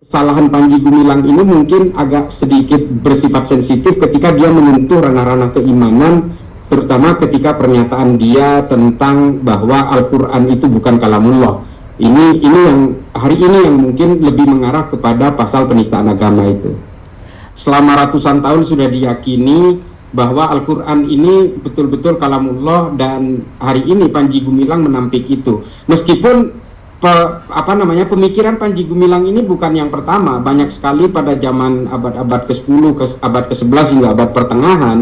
kesalahan Panji Gumilang ini mungkin agak sedikit bersifat sensitif ketika dia menyentuh ranah-ranah keimanan, terutama ketika pernyataan dia tentang bahwa Al-Quran itu bukan kalamullah. Ini yang hari ini yang mungkin lebih mengarah kepada pasal penistaan agama itu. Selama ratusan tahun sudah diyakini bahwa Al-Quran ini betul-betul kalamullah, dan hari ini Panji Gumilang menampik itu. Meskipun pemikiran Panji Gumilang ini bukan yang pertama, banyak sekali pada zaman abad-abad ke-10, abad ke-11 hingga abad pertengahan,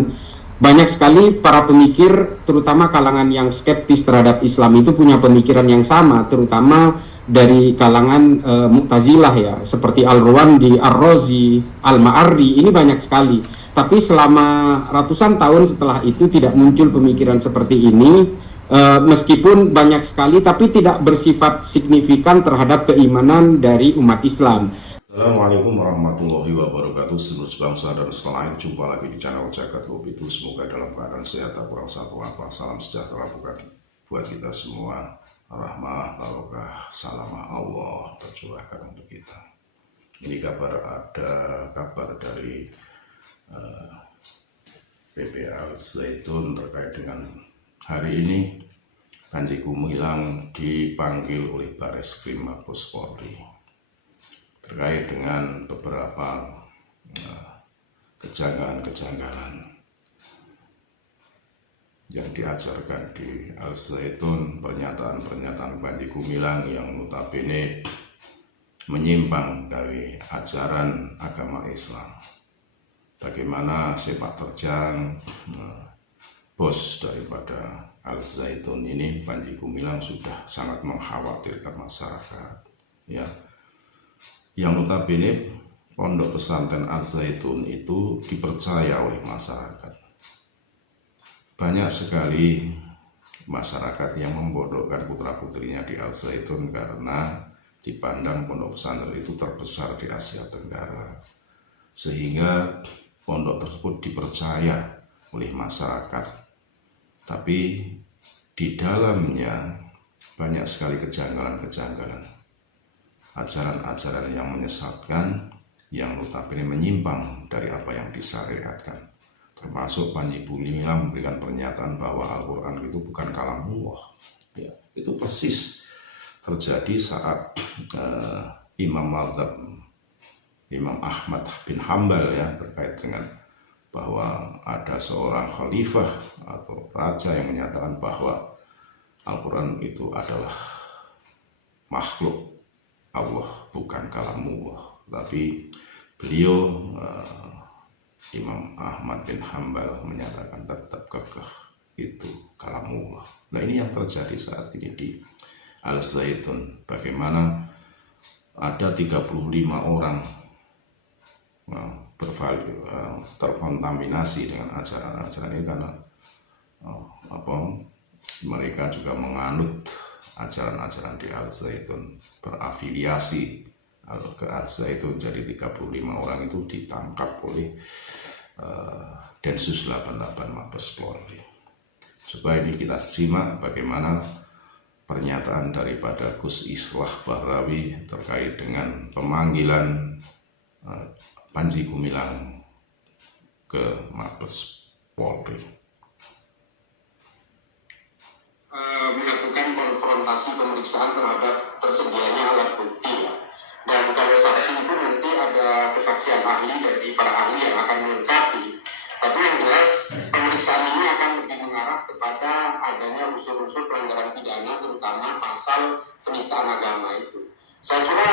banyak sekali para pemikir, terutama kalangan yang skeptis terhadap Islam itu punya pemikiran yang sama, terutama dari kalangan Mu'tazilah ya, seperti Al-Ruwandi, Ar-Razi, Al-Ma'arri, ini banyak sekali. Tapi selama ratusan tahun setelah itu tidak muncul pemikiran seperti ini. Meskipun banyak sekali, tapi tidak bersifat signifikan terhadap keimanan dari umat Islam. Assalamualaikum warahmatullahi wabarakatuh. Seluruh bangsa dan setelah air, jumpa lagi di channel Jagat Hobi itu. Semoga dalam keadaan sehat, tak kurang satu apa. Salam sejahtera buat kita semua. Rahmah, barokah, salamah Allah tercurahkan untuk kita. Ini ada kabar dari PP Al Zaitun terkait dengan hari ini Panji Gumilang dipanggil oleh Bareskrim Mabes Polri terkait dengan beberapa kejanggalan-kejanggalan yang diajarkan di Al Zaitun, pernyataan-pernyataan Panji Gumilang yang notabene menyimpang dari ajaran agama Islam. Bagaimana sepak terjang bos daripada Al Zaitun ini, Panji Gumilang, sudah sangat mengkhawatirkan masyarakat ya, yang notabene pondok pesantren Al Zaitun itu dipercaya oleh masyarakat. Banyak sekali masyarakat yang membodohkan putra-putrinya di Al Zaitun karena dipandang pondok pesantren itu terbesar di Asia Tenggara, sehingga pondok tersebut dipercaya oleh masyarakat. Tapi di dalamnya banyak sekali kejanggalan-kejanggalan, ajaran-ajaran yang menyesatkan, yang notabene menyimpang dari apa yang disyariatkan. Termasuk Panji Gumilang memberikan pernyataan bahwa Al-Quran itu bukan kalamullah. Ya, itu persis terjadi saat Imam Ahmad bin Hambal ya, terkait dengan bahwa ada seorang khalifah atau raja yang menyatakan bahwa Al-Quran itu adalah makhluk Allah, bukan kalamullah. Tapi beliau Imam Ahmad bin Hambal menyatakan tetap kekeh itu kalamullah. Nah, ini yang terjadi saat ini di Al Zaitun. Bagaimana ada 35 orang terkontaminasi dengan ajaran-ajaran ini karena mereka juga menganut ajaran-ajaran di Al Zaitun, berafiliasi ke Al Zaitun. Jadi 35 orang itu ditangkap oleh Densus 88 Mabes Polri. Coba ini kita simak bagaimana pernyataan daripada Gus Islah Bahrawi terkait dengan pemanggilan Panji Gumilang ke Mabes Polri. Melakukan konfrontasi pemeriksaan terhadap tersedianya alat bukti ya. Dan kalau saksi itu nanti ada kesaksian ahli dari para ahli yang akan melengkapi. Tapi yang jelas pemeriksaan ini akan lebih mengarah kepada adanya unsur-unsur pelanggaran pidana, terutama pasal penistaan agama itu. Saya kira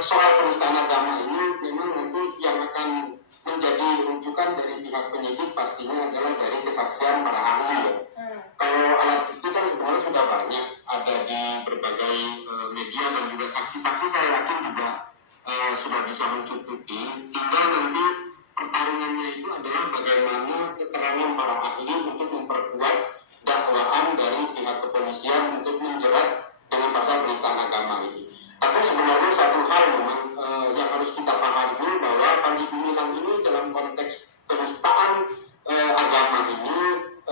soal penistaan agama ini memang nanti yang akan menjadi rujukan dari pihak penyidik pastinya adalah dari kesaksian para ahli ya. Kalau alat bukti kan sebenarnya sudah banyak ada di berbagai media, dan juga saksi-saksi saya yakin juga sudah bisa mencukupi. Tinggal nanti pertarungannya itu adalah bagaimana keterangan para ahli untuk memperkuat dakwaan dari pihak kepolisian untuk menjerat dengan pasal penistaan agama ini. Tapi sebenarnya satu hal memang yang harus kita pahami, bahwa Panji Gumilang ini dalam konteks penistaan agama ini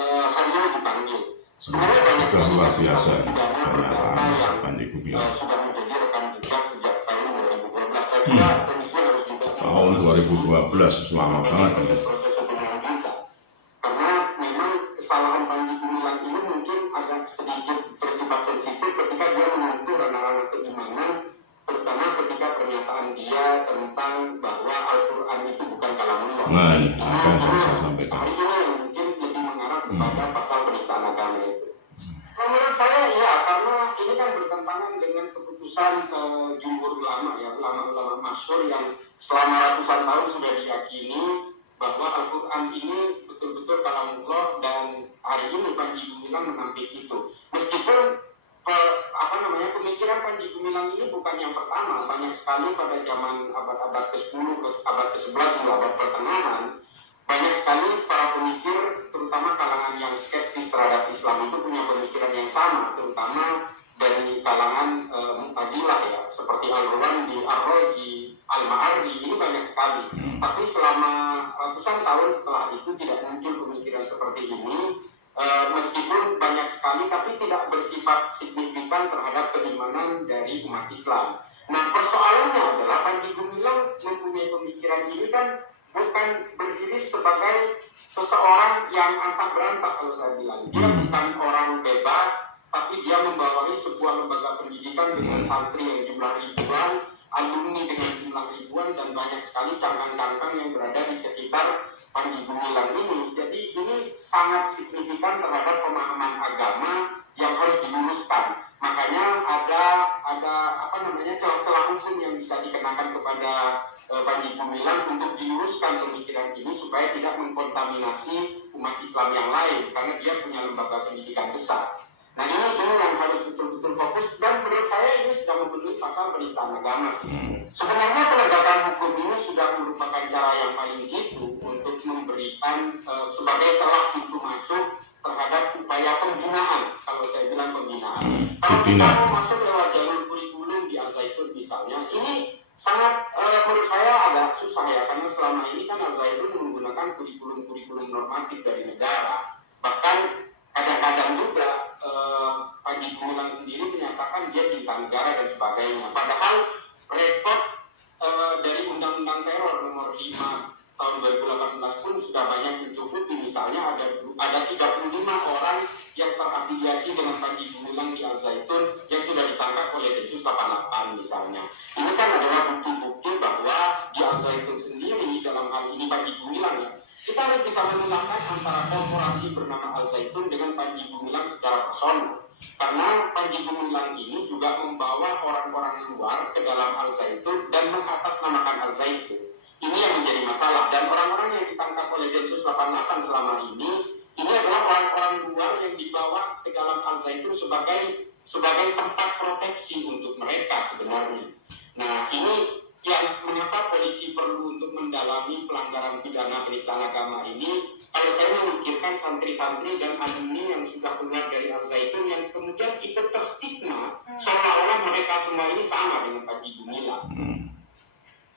hari ini dipanggil. Sebenarnya banyak luar biasa pidana perdata yang Panji Gumilang sudah menjadi rekam jejak sejak tahun 2012. Saya kira komisi harus juga tahun 2012, lama banget ini. proses hukum yang kita, karena memang kesalahan Panji Gumilang ini mungkin agak sedikit bersifat sensitif ketika dia menyentuh ranah-ranah keimanan, terutama ketika pernyataan dia tentang bahwa Al-Quran itu bukan kalamullah. Nah ini apa yang harus saya sampaikan. Hari ini yang mungkin lebih mengarah kepada pasal penistaan agama itu. Menurut saya ya, karena ini kan bertentangan dengan keputusan jumhur ulama ya, ulama-ulama masyhur yang selama ratusan tahun sudah diyakini bahwa Al-Quran ini betul-betul kalamullah, dan hari ini Panji Gumilang menampik itu. Meskipun pemikiran Panji Gumilang ini bukan yang pertama, banyak sekali pada zaman abad-abad ke-10 ke abad ke-11 abad pertengahan. Banyak sekali para pemikir, terutama kalangan yang skeptis terhadap Islam itu punya pemikiran yang sama, terutama dari kalangan Mu'tazilah ya, seperti Al-Rawandi, Ar-Razi, Al-Ma'arri, ini banyak sekali. Tapi selama ratusan tahun setelah itu tidak muncul pemikiran seperti ini, meskipun banyak sekali, tapi tidak bersifat signifikan terhadap keimanan dari umat Islam. Nah, persoalannya adalah Panji Gumilang mempunyai pemikiran ini kan bukan berdiri sebagai seseorang yang antah berantah, kalau saya bilang. Dia bukan orang bebas, tapi dia membawahi sebuah lembaga pendidikan dengan santri yang jumlah ribuan, alumni dengan jumlah ribuan, dan banyak sekali cangkang-cangkang yang berada di sekitar Panji Gumilang ini. Jadi ini sangat signifikan terhadap pemahaman agama yang harus diluruskan. Makanya ada celah-celah hukum yang bisa dikenakan kepada Panji Gumilang untuk diluruskan pemikiran ini supaya tidak mengkontaminasi umat Islam yang lain, karena dia punya lembaga pendidikan besar. Nah ini yang harus betul-betul fokus, dan menurut saya ini sudah memenuhi pasal penistaan agama sih. Sebenarnya penegakan hukum ini sudah merupakan cara yang paling jitu untuk memberikan sebagai celah pintu masuk terhadap upaya pembinaan. Kalau saya bilang pembinaan, kalau kita mau masuk lewat jalur kurikulum di Al-Zaitun misalnya, ini sangat menurut saya agak susah ya, karena selama ini kan Al-Zaitun menggunakan kurikulum normatif dari negara. Bahkan kadang-kadang juga Panji Gumilang sendiri menyatakan dia cinta negara dan sebagainya. Padahal rekod dari Undang-Undang Teror nomor 5 tahun 2018 pun sudah banyak mencukupi. Misalnya ada 35 orang yang terafiliasi dengan Panji Gumilang di Al-Zaitun yang sudah ditangkap oleh Densus 88 misalnya. Ini kan adalah bukti-bukti bahwa di Al-Zaitun sendiri, dalam hal ini Panji Gumilang ya, kita harus bisa menolakkan antara korporasi bernama Al-Zaitun dengan Panji Gumilang secara personal. Karena Panji Gumilang ini juga membawa orang-orang luar ke dalam Al-Zaitun dan mengatasnamakan Al-Zaitun. Ini yang menjadi masalah. Dan orang-orang yang ditangkap oleh Densus 88 selama ini adalah orang-orang luar yang dibawa ke dalam Al-Zaitun sebagai tempat proteksi untuk mereka sebenarnya. Nah, ini yang mengapa polisi perlu untuk mendalami pelanggaran pidana penistaan agama ini. Kalau saya memikirkan santri-santri dan alumni yang sudah keluar dari Al-Zaitun yang kemudian ikut terstigma seolah-olah mereka semua ini sama dengan Panji Gumilang.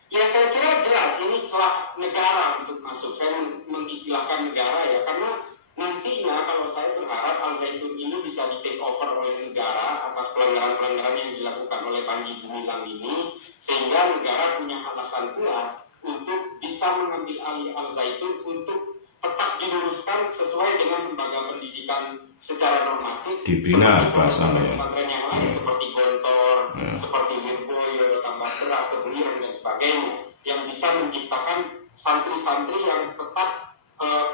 Ya saya kira jelas ini celah negara untuk masuk. Saya mengistilahkan negara ya, karena nantinya kalau saya berharap Al-Zaitun ini bisa di take over oleh negara atas pelanggaran-pelanggaran yang dilakukan oleh Panji Gumilang ini, sehingga negara punya alasan kuat untuk bisa mengambil alih Al-Zaitun untuk tetap diluruskan sesuai dengan lembaga pendidikan secara normatif, dibina bahasanya pesantren yang lain seperti Gontor, seperti Lirboyo, Tambak Beras, Kebuliran dan sebagainya, yang bisa menciptakan santri-santri yang tetap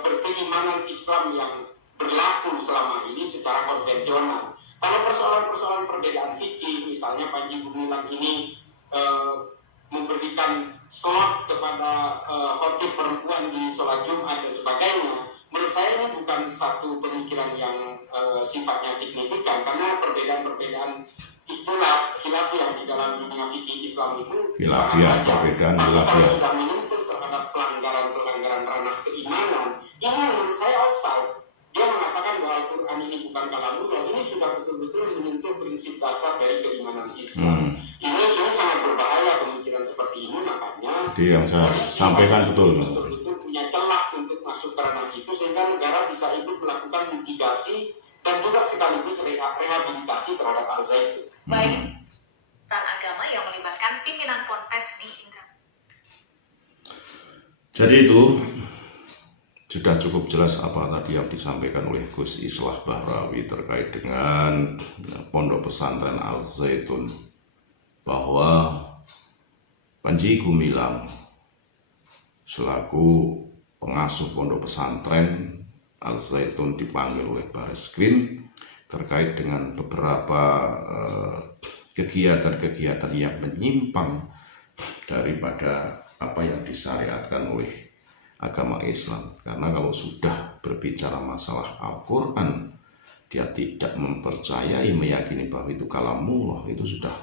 berkeimanan Islam yang berlaku selama ini secara konvensional. Kalau persoalan-persoalan perbedaan fikih, misalnya Panji Gumilang ini memberikan sholat kepada khotib perempuan di sholat Jumat dan sebagainya, menurut saya ini bukan satu pemikiran yang sifatnya signifikan, karena perbedaan-perbedaan istilah khilafiyah di dalam dunia fikih Islam itu khilafiyah, perbedaan khilafiyah. Kalau sudah menyentuh terhadap pelanggaran-pelanggaran ranah keimanan, ini menurut saya offside. Dia mengatakan bahwa Al-Quran ini bukan kalamullah, ini sudah betul-betul menyentuh prinsip dasar dari keimanan Islam. Ini sangat berbahaya pemikiran seperti ini, makanya jadi yang saya sampaikan betul punya celah untuk masuk ke ranah itu, sehingga negara bisa ikut melakukan mitigasi dan juga sekaligus rehabilitasi terhadap Al-Zaitun. Baik, agama yang melibatkan pimpinan ponpes Asdi Indra. Jadi itu sudah cukup jelas apa tadi yang disampaikan oleh Gus Islah Bahrawi terkait dengan Pondok Pesantren Al Zaitun, bahwa Panji Gumilang selaku pengasuh Pondok Pesantren Al Zaitun dipanggil oleh Bareskrim terkait dengan beberapa kegiatan-kegiatan yang menyimpang daripada apa yang disyariatkan oleh agama Islam. Karena kalau sudah berbicara masalah Al-Quran, dia tidak mempercayai, meyakini bahwa itu kalamullah, itu sudah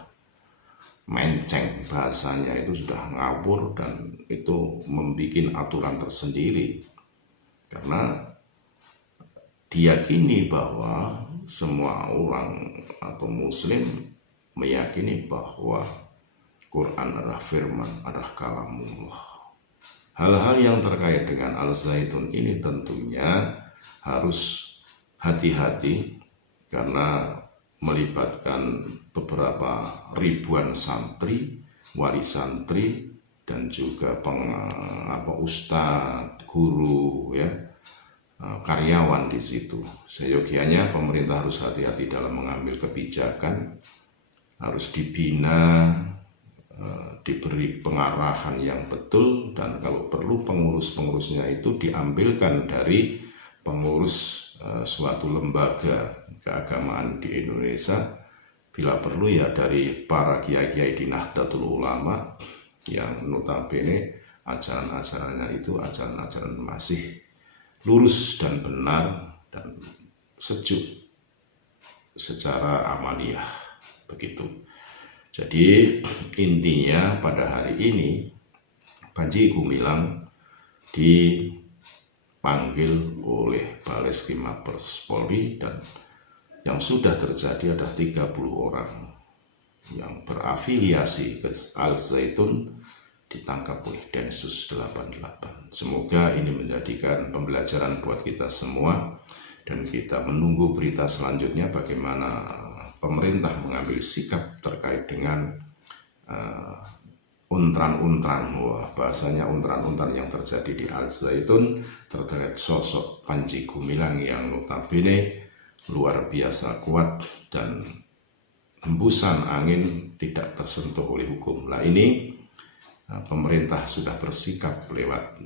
menceng, bahasanya itu sudah ngawur, dan itu membuat aturan tersendiri. Karena diyakini bahwa semua orang atau muslim meyakini bahwa Quran adalah firman, adalah kalamullah. Hal-hal yang terkait dengan Al Zaitun ini tentunya harus hati-hati ustadz melibatkan beberapa ribuan santri, wali santri, dan juga ustadz, guru, ya, karyawan di situ. Seyogianya pemerintah harus hati-hati dalam mengambil kebijakan, harus dibina, diberi pengarahan yang betul, dan kalau perlu pengurus-pengurusnya itu diambilkan dari pengurus suatu lembaga keagamaan di Indonesia, bila perlu ya dari para kiai-kiai di Nahdlatul Ulama yang notabene ajaran-ajarannya itu ajaran-ajaran masih lurus dan benar dan sejuk secara amaliyah, begitu. Jadi intinya pada hari ini Panji Gumilang dipanggil oleh Bareskrim Mabes Polri, dan yang sudah terjadi ada 30 orang yang berafiliasi ke Al Zaitun ditangkap oleh Densus 88. Semoga ini menjadikan pembelajaran buat kita semua, dan kita menunggu berita selanjutnya bagaimana pemerintah mengambil sikap terkait dengan untran-untran, bahasanya untran-untran yang terjadi di Al Zaitun terkait sosok Panji Gumilang yang notabene luar biasa kuat dan hembusan angin tidak tersentuh oleh hukum. Nah ini pemerintah sudah bersikap lewat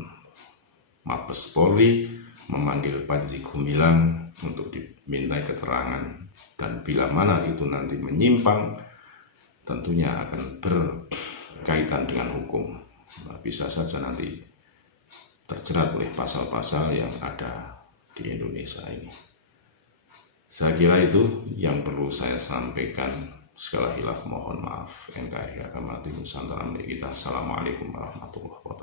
Mabes Polri memanggil Panji Gumilang untuk dimintai keterangan. Dan bila mana itu nanti menyimpang, tentunya akan berkaitan dengan hukum. Nah, bisa saja nanti terjerat oleh pasal-pasal yang ada di Indonesia ini. Saya kira itu yang perlu saya sampaikan. Segala hilaf mohon maaf. NKRI Agama Nusantara milik kita. Assalamualaikum warahmatullahi wabarakatuh.